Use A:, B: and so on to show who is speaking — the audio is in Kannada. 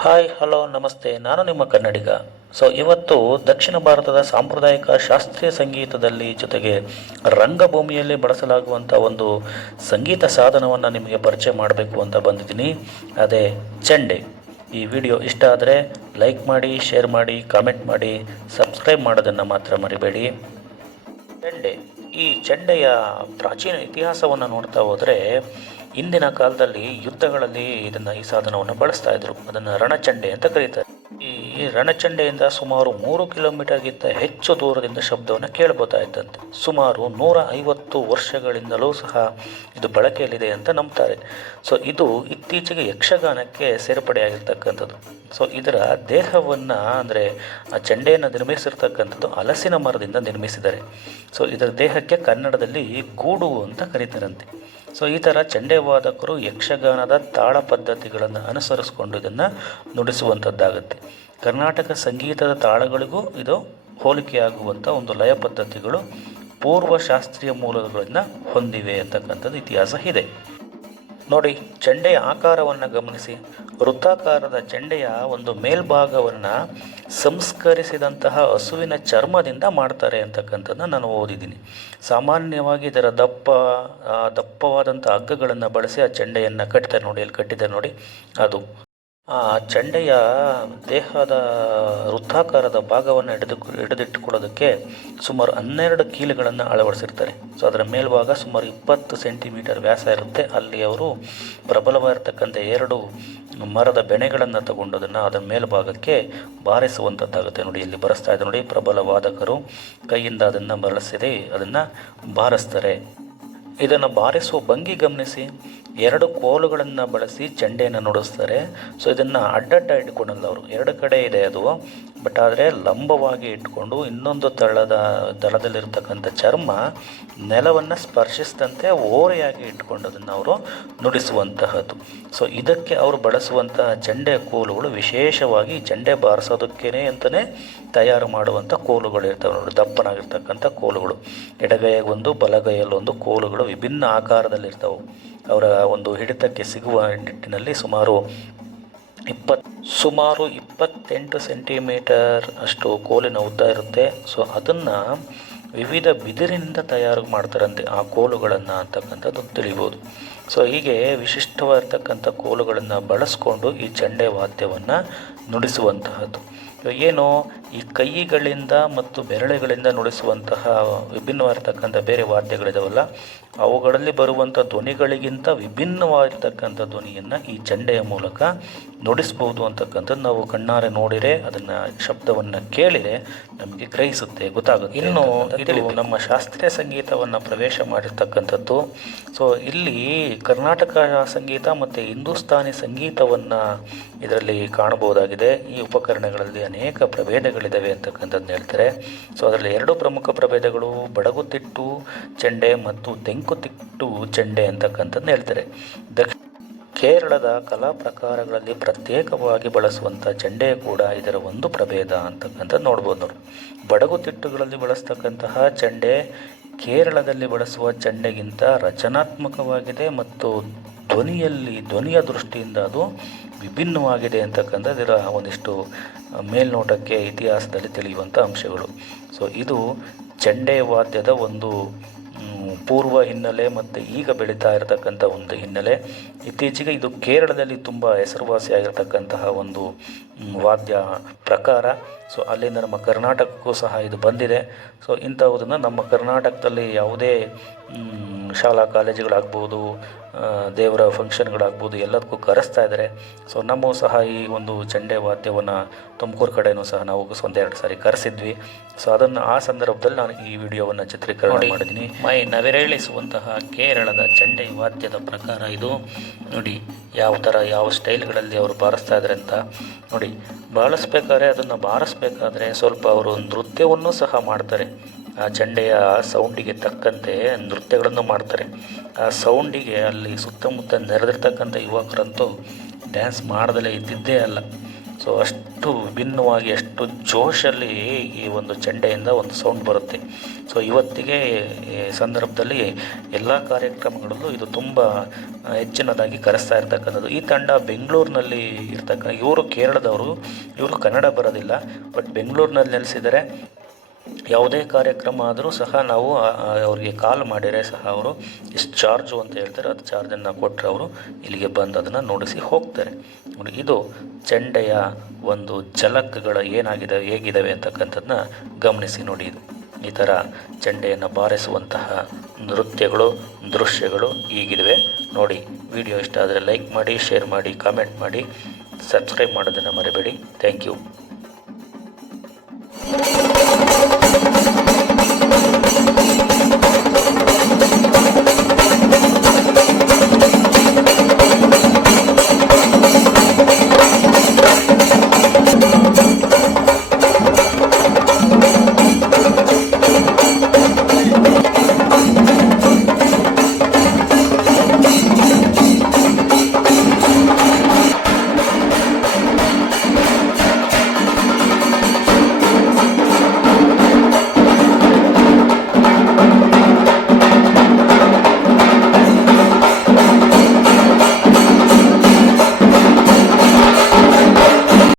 A: ಹಾಯ್ ಹಲೋ ನಮಸ್ತೆ. ನಾನು ನಿಮ್ಮ ಕನ್ನಡಿಗ. ಸೊ ಇವತ್ತು ದಕ್ಷಿಣ ಭಾರತದ ಸಾಂಪ್ರದಾಯಿಕ ಶಾಸ್ತ್ರೀಯ ಸಂಗೀತದಲ್ಲಿ ಜೊತೆಗೆ ರಂಗಭೂಮಿಯಲ್ಲಿ ಬಳಸಲಾಗುವಂಥ ಒಂದು ಸಂಗೀತ ಸಾಧನವನ್ನು ನಿಮಗೆ ಪರಿಚಯ ಮಾಡಬೇಕು ಅಂತ ಬಂದಿದ್ದೀನಿ. ಅದೇ ಚೆಂಡೆ. ಈ ವಿಡಿಯೋ ಇಷ್ಟ ಆದರೆ ಲೈಕ್ ಮಾಡಿ, ಶೇರ್ ಮಾಡಿ, ಕಾಮೆಂಟ್ ಮಾಡಿ, ಸಬ್ಸ್ಕ್ರೈಬ್ ಮಾಡೋದನ್ನು ಮಾತ್ರ ಮರಿಬೇಡಿ. ಚೆಂಡೆ. ಈ ಚೆಂಡೆಯ ಪ್ರಾಚೀನ ಇತಿಹಾಸವನ್ನು ನೋಡ್ತಾ ಹೋದರೆ ಇಂದಿನ ಕಾಲದಲ್ಲಿ ಯುದ್ಧಗಳಲ್ಲಿ ಇದನ್ನು ಈ ಸಾಧನವನ್ನು ಬಳಸ್ತಾ ಇದ್ರು. ಅದನ್ನು ರಣಚಂಡೆ ಅಂತ ಕರೀತಾರೆ. ಈ ರಣಚಂಡೆಯಿಂದ ಸುಮಾರು ಮೂರು ಕಿಲೋಮೀಟರ್ಗಿಂತ ಹೆಚ್ಚು ದೂರದಿಂದ ಶಬ್ದವನ್ನು ಕೇಳಬಹುದಾ ಇದ್ದಂತೆ. ಸುಮಾರು ನೂರ ಐವತ್ತು ವರ್ಷಗಳಿಂದಲೂ ಸಹ ಇದು ಬಳಕೆಯಲ್ಲಿದೆ ಅಂತ ನಂಬ್ತಾರೆ. ಸೊ ಇದು ಇತ್ತೀಚೆಗೆ ಯಕ್ಷಗಾನಕ್ಕೆ ಸೇರ್ಪಡೆಯಾಗಿರ್ತಕ್ಕಂಥದ್ದು. ಸೊ ಇದರ ದೇಹವನ್ನು ಅಂದರೆ ಆ ಚಂಡೆಯನ್ನು ನಿರ್ಮಿಸಿರ್ತಕ್ಕಂಥದ್ದು ಹಲಸಿನ ಮರದಿಂದ ನಿರ್ಮಿಸಿದ್ದಾರೆ. ಸೊ ಇದರ ದೇಹಕ್ಕೆ ಕನ್ನಡದಲ್ಲಿ ಗೂಡು ಅಂತ ಕರೀತಾರಂತೆ. ಸೊ ಈ ಥರ ಚಂಡೆ ವಾದಕರು ಯಕ್ಷಗಾನದ ತಾಳ ಪದ್ಧತಿಗಳನ್ನು ಅನುಸರಿಸಿಕೊಂಡು ಇದನ್ನು ನುಡಿಸುವಂಥದ್ದಾಗುತ್ತೆ ಕರ್ನಾಟಕ ಸಂಗೀತದ ತಾಳಗಳಿಗೂ ಇದು ಹೋಲಿಕೆಯಾಗುವಂಥ ಒಂದು ಲಯ ಪದ್ಧತಿಗಳು ಪೂರ್ವ ಶಾಸ್ತ್ರೀಯ ಮೂಲಗಳನ್ನು ಹೊಂದಿವೆ ಅಂತಕ್ಕಂಥದ್ದು ಇತಿಹಾಸ ಇದೆ. ನೋಡಿ, ಚೆಂಡೆಯ ಆಕಾರವನ್ನು ಗಮನಿಸಿ. ವೃತ್ತಾಕಾರದ ಚೆಂಡೆಯ ಒಂದು ಮೇಲ್ಭಾಗವನ್ನು ಸಂಸ್ಕರಿಸಿದಂತಹ ಹಸುವಿನ ಚರ್ಮದಿಂದ ಮಾಡ್ತಾರೆ ಅಂತಕ್ಕಂಥದ್ದನ್ನ ನಾನು ಓದಿದ್ದೀನಿ. ಸಾಮಾನ್ಯವಾಗಿ ಇದರ ದಪ್ಪ ದಪ್ಪವಾದಂಥ ಹಗ್ಗಗಳನ್ನು ಬಳಸಿ ಆ ಚೆಂಡೆಯನ್ನು ಕಟ್ತಾರೆ ನೋಡಿ, ಅಲ್ಲಿ ಕಟ್ಟಿದ್ದಾರೆ ನೋಡಿ. ಅದು. ಆ ಚಂಡೆಯ ದೇಹದ ವೃತ್ತಾಕಾರದ ಭಾಗವನ್ನು ಹಿಡಿದು ಹಿಡಿದಿಟ್ಟುಕೊಳ್ಳೋದಕ್ಕೆ ಸುಮಾರು ಹನ್ನೆರಡು ಕೀಲುಗಳನ್ನು ಅಳವಡಿಸಿರ್ತಾರೆ. ಸೊ ಅದರ ಮೇಲ್ಭಾಗ ಸುಮಾರು ಇಪ್ಪತ್ತು ಸೆಂಟಿಮೀಟರ್ ವ್ಯಾಸ ಇರುತ್ತೆ. ಅಲ್ಲಿ ಅವರು ಪ್ರಬಲವಾಗಿರ್ತಕ್ಕಂಥ ಎರಡು ಮರದ ಬೆಣೆಗಳನ್ನು ತಗೊಂಡು ಅದನ್ನು ಅದರ ಮೇಲ್ಭಾಗಕ್ಕೆ ಬಾರಿಸುವಂಥದ್ದಾಗುತ್ತೆ ನೋಡಿ, ಇಲ್ಲಿ ಬರೆಸ್ತಾ ಇದೆ ನೋಡಿ. ಪ್ರಬಲ ವಾದಕರು ಕೈಯಿಂದ ಅದನ್ನು ಬಳಸಿದೆ ಅದನ್ನು ಬಾರಿಸ್ತಾರೆ. ಇದನ್ನು ಬಾರಿಸುವ ಭಂಗಿ ಗಮನಿಸಿ. ಎರಡು ಕೋಲುಗಳನ್ನು ಬಳಸಿ ಚಂಡೆಯನ್ನು ನುಡಿಸ್ತಾರೆ. ಸೊ ಇದನ್ನು ಅಡ್ಡಡ್ಡ ಇಟ್ಕೊಂಡಲ್ಲ ಅವರು. ಎರಡು ಕಡೆ ಇದೆ ಅದು. ಬಟ್ ಆದರೆ ಲಂಬವಾಗಿ ಇಟ್ಕೊಂಡು ಇನ್ನೊಂದು ತಳದ ದಳದಲ್ಲಿರ್ತಕ್ಕಂಥ ಚರ್ಮ ನೆಲವನ್ನು ಸ್ಪರ್ಶಿಸಿದಂತೆ ಓರೆಯಾಗಿ ಇಟ್ಕೊಂಡು ಅದನ್ನು ಅವರು ನುಡಿಸುವಂತಹದ್ದು. ಸೊ ಇದಕ್ಕೆ ಅವರು ಬಳಸುವಂತಹ ಚಂಡೆ ಕೋಲುಗಳು ವಿಶೇಷವಾಗಿ ಚಂಡೆ ಬಾರಿಸೋದಕ್ಕೇನೆ ಅಂತಲೇ ತಯಾರು ಮಾಡುವಂಥ ಕೋಲುಗಳು ಇರ್ತವೆ ನೋಡಿ. ದಪ್ಪನಾಗಿರ್ತಕ್ಕಂಥ ಕೋಲುಗಳು. ಎಡಗೈಗೊಂದು ಬಲಗೈಯಲ್ಲೊಂದು ಕೋಲುಗಳು ವಿಭಿನ್ನ ಆಕಾರದಲ್ಲಿರ್ತವೆ. ಅವರ ಒಂದು ಹಿಡಿತಕ್ಕೆ ಸಿಗುವ ನಿಟ್ಟಿನಲ್ಲಿ ಸುಮಾರು ಇಪ್ಪತ್ತು ಸುಮಾರು ಇಪ್ಪತ್ತೆಂಟು ಸೆಂಟಿಮೀಟರ್ ಅಷ್ಟು ಕೋಲಿನ ಉದ್ದ ಇರುತ್ತೆ. ಸೊ, ಅದನ್ನು ವಿವಿಧ ಬಿದಿರಿನಿಂದ ತಯಾರು ಮಾಡ್ತಾರಂತೆ ಆ ಕೋಲುಗಳನ್ನು ಅಂತಕ್ಕಂಥದ್ದು ತಿಳಿಬೋದು. ಸೊ, ಹೀಗೆ ವಿಶಿಷ್ಟವಾಗಿರ್ತಕ್ಕಂಥ ಕೋಲುಗಳನ್ನು ಬಳಸ್ಕೊಂಡು ಈ ಚಂಡೆ ವಾದ್ಯವನ್ನು ನುಡಿಸುವಂತಹದ್ದು. ಏನು ಈ ಕೈಗಳಿಂದ ಮತ್ತು ಬೆರಳುಗಳಿಂದ ನುಡಿಸುವಂತಹ ವಿಭಿನ್ನವಾಗಿರ್ತಕ್ಕಂಥ ಬೇರೆ ವಾದ್ಯಗಳಿದಾವಲ್ಲ ಅವುಗಳಲ್ಲಿ ಬರುವಂಥ ಧ್ವನಿಗಳಿಗಿಂತ ವಿಭಿನ್ನವಾಗಿರ್ತಕ್ಕಂಥ ಧ್ವನಿಯನ್ನು ಈ ಚಂಡೆಯ ಮೂಲಕ ನುಡಿಸ್ಬೋದು ಅಂತಕ್ಕಂಥದ್ದು ನಾವು ಕಣ್ಣಾರೆ ನೋಡಿರೆ ಅದನ್ನು ಶಬ್ದವನ್ನು ಕೇಳಿದರೆ ನಮಗೆ ಗ್ರಹಿಸುತ್ತೆ ಗೊತ್ತಾಗುತ್ತೆ. ಇನ್ನು ಇದು ನಮ್ಮ ಶಾಸ್ತ್ರೀಯ ಸಂಗೀತವನ್ನು ಪ್ರವೇಶ ಮಾಡಿರ್ತಕ್ಕಂಥದ್ದು. ಸೊ ಇಲ್ಲಿ ಕರ್ನಾಟಕ ಸಂಗೀತ ಮತ್ತು ಹಿಂದೂಸ್ತಾನಿ ಸಂಗೀತವನ್ನು ಇದರಲ್ಲಿ ಕಾಣಬಹುದಾಗಿದೆ. ಈ ಉಪಕರಣಗಳಲ್ಲಿ ಅನೇಕ ಪ್ರಭೇದಗಳಿದ್ದಾವೆ ಅಂತಕ್ಕಂಥದ್ದು ಹೇಳ್ತಾರೆ. ಸೊ ಅದರಲ್ಲಿ ಎರಡು ಪ್ರಮುಖ ಪ್ರಭೇದಗಳು ಬಡಗುತಿಟ್ಟು ಚೆಂಡೆ ಮತ್ತು ತೆಂಕುತಿಟ್ಟು ಚೆಂಡೆ ಅಂತಕ್ಕಂಥದ್ದು ಹೇಳ್ತಾರೆ. ದಕ್ಷಿಣ ಕೇರಳದ ಕಲಾ ಪ್ರಕಾರಗಳಲ್ಲಿ ಪ್ರತ್ಯೇಕವಾಗಿ ಬಳಸುವಂಥ ಚೆಂಡೆ ಕೂಡ ಇದರ ಒಂದು ಪ್ರಭೇದ ಅಂತಕ್ಕಂಥದ್ದು ನೋಡ್ಬೋದು ನೋಡಿ. ಬಡಗುತಿಟ್ಟುಗಳಲ್ಲಿ ಬಳಸ್ತಕ್ಕಂತಹ ಚೆಂಡೆ ಕೇರಳದಲ್ಲಿ ಬಳಸುವ ಚೆಂಡೆಗಿಂತ ರಚನಾತ್ಮಕವಾಗಿದೆ ಮತ್ತು ಧ್ವನಿಯಲ್ಲಿ, ಧ್ವನಿಯ ದೃಷ್ಟಿಯಿಂದ ಅದು ವಿಭಿನ್ನವಾಗಿದೆ ಅಂತಕ್ಕಂಥದ್ದು ಇದರ ಒಂದಿಷ್ಟು ಮೇಲ್ನೋಟಕ್ಕೆ ಇತಿಹಾಸದಲ್ಲಿ ತಿಳಿಯುವಂಥ ಅಂಶಗಳು. ಸೊ ಇದು ಚೆಂಡೆ ವಾದ್ಯದ ಒಂದು ಪೂರ್ವ ಹಿನ್ನೆಲೆ ಮತ್ತು ಈಗ ಬೆಳೀತಾ ಇರತಕ್ಕಂಥ ಒಂದು ಹಿನ್ನೆಲೆ. ಇತ್ತೀಚೆಗೆ ಇದು ಕೇರಳದಲ್ಲಿ ತುಂಬ ಹೆಸರುವಾಸಿಯಾಗಿರ್ತಕ್ಕಂತಹ ಒಂದು ವಾದ್ಯ ಪ್ರಕಾರ. ಸೊ ಅಲ್ಲಿಂದ ನಮ್ಮ ಕರ್ನಾಟಕಕ್ಕೂ ಸಹ ಇದು ಬಂದಿದೆ. ಸೊ ಇಂಥವುದನ್ನು ನಮ್ಮ ಕರ್ನಾಟಕದಲ್ಲಿ ಯಾವುದೇ ಶಾಲಾ ಕಾಲೇಜುಗಳಾಗ್ಬೋದು ದೇವರ ಫಂಕ್ಷನ್ಗಳಾಗ್ಬೋದು ಎಲ್ಲದಕ್ಕೂ ಕರೆಸ್ತಾ ಇದ್ದಾರೆ. ಸೊ ನಮ್ಮ ಸಹ ಈ ಒಂದು ಚಂಡೆ ವಾದ್ಯವನ್ನು ತುಮಕೂರು ಕಡೆಯೂ ಸಹ ನಾವು ಒಂದೆರಡು ಸಾರಿ ಕರೆಸಿದ್ವಿ. ಸೊ ಅದನ್ನು ಆ ಸಂದರ್ಭದಲ್ಲಿ ನಾನು ಈ ವಿಡಿಯೋವನ್ನು ಚಿತ್ರೀಕರಣ ಮಾಡಿದ್ದೀನಿ. ಮೈ ನವಿರೇಳಿಸುವಂತಹ ಕೇರಳದ ಚಂಡೆ ವಾದ್ಯದ ಪ್ರಕಾರ ಇದು. ನೋಡಿ ಯಾವ ಥರ ಯಾವ ಸ್ಟೈಲ್ಗಳಲ್ಲಿ ಅವರು ಬಾರಿಸ್ತಾ ಇದ್ದಾರೆ ಅಂತ. ನೋಡಿ ಬಾರಿಸ್ಬೇಕಾದ್ರೆ ಅದನ್ನು ಬಾರಿಸ್ಬೇಕಾದ್ರೆ ಸ್ವಲ್ಪ ಅವರು ನೃತ್ಯವನ್ನು ಸಹ ಮಾಡ್ತಾರೆ. ಆ ಚಂಡೆಯ ಸೌಂಡಿಗೆ ತಕ್ಕಂತೆ ನೃತ್ಯಗಳನ್ನು ಮಾಡ್ತಾರೆ. ಆ ಸೌಂಡಿಗೆ ಅಲ್ಲಿ ಸುತ್ತಮುತ್ತ ನೆರೆದಿರ್ತಕ್ಕಂಥ ಯುವಕರಂತೂ ಡ್ಯಾನ್ಸ್ ಮಾಡದಲೇ ಇದ್ದಿದ್ದೇ ಅಲ್ಲ. ಸೊ ಅಷ್ಟು ವಿಭಿನ್ನವಾಗಿ, ಅಷ್ಟು ಜೋಶಲ್ಲಿ ಈ ಒಂದು ಚಂಡೆಯಿಂದ ಒಂದು ಸೌಂಡ್ ಬರುತ್ತೆ. ಸೊ ಇವತ್ತಿಗೆ ಈ ಸಂದರ್ಭದಲ್ಲಿ ಎಲ್ಲ ಕಾರ್ಯಕ್ರಮಗಳಲ್ಲೂ ಇದು ತುಂಬ ಹೆಚ್ಚಿನದಾಗಿ ಕರೆಸ್ತಾ ಇರ್ತಕ್ಕಂಥದ್ದು. ಈ ತಂಡ ಬೆಂಗಳೂರಿನಲ್ಲಿ ಇರ್ತಕ್ಕ, ಇವರು ಕೇರಳದವರು, ಇವರು ಕನ್ನಡ ಬರೋದಿಲ್ಲ, ಬಟ್ ಬೆಂಗಳೂರಿನಲ್ಲಿ ನೆಲೆಸಿದರೆ ಯಾವುದೇ ಕಾರ್ಯಕ್ರಮ ಆದರೂ ಸಹ ನಾವು ಅವರಿಗೆ ಕಾಲ್ ಮಾಡಿದರೆ ಸಹ ಅವರು ಇಷ್ಟು ಚಾರ್ಜು ಅಂತ ಹೇಳ್ತಾರೆ. ಅದು ಚಾರ್ಜನ್ನು ಕೊಟ್ಟರೆ ಅವರು ಇಲ್ಲಿಗೆ ಬಂದು ಅದನ್ನು ನೋಡಿಸಿ ಹೋಗ್ತಾರೆ. ನೋಡಿ, ಇದು ಚೆಂಡೆಯ ಒಂದು ಝಲಕ್ಗಳು ಏನಾಗಿದೆ ಹೇಗಿದ್ದಾವೆ ಅಂತಕ್ಕಂಥದ್ದನ್ನ ಗಮನಿಸಿ ನೋಡಿ. ಇದು ಈ ಥರ ಚೆಂಡೆಯನ್ನು ಬಾರಿಸುವಂತಹ ನೃತ್ಯಗಳು, ದೃಶ್ಯಗಳು ಈಗಿದ್ದಾವೆ ನೋಡಿ, ವಿಡಿಯೋ ಇಷ್ಟ ಆದರೆ ಲೈಕ್ ಮಾಡಿ, ಶೇರ್ ಮಾಡಿ, ಕಾಮೆಂಟ್ ಮಾಡಿ, ಸಬ್ಸ್ಕ್ರೈಬ್ ಮಾಡೋದನ್ನು ಮರಿಬೇಡಿ. Thank you.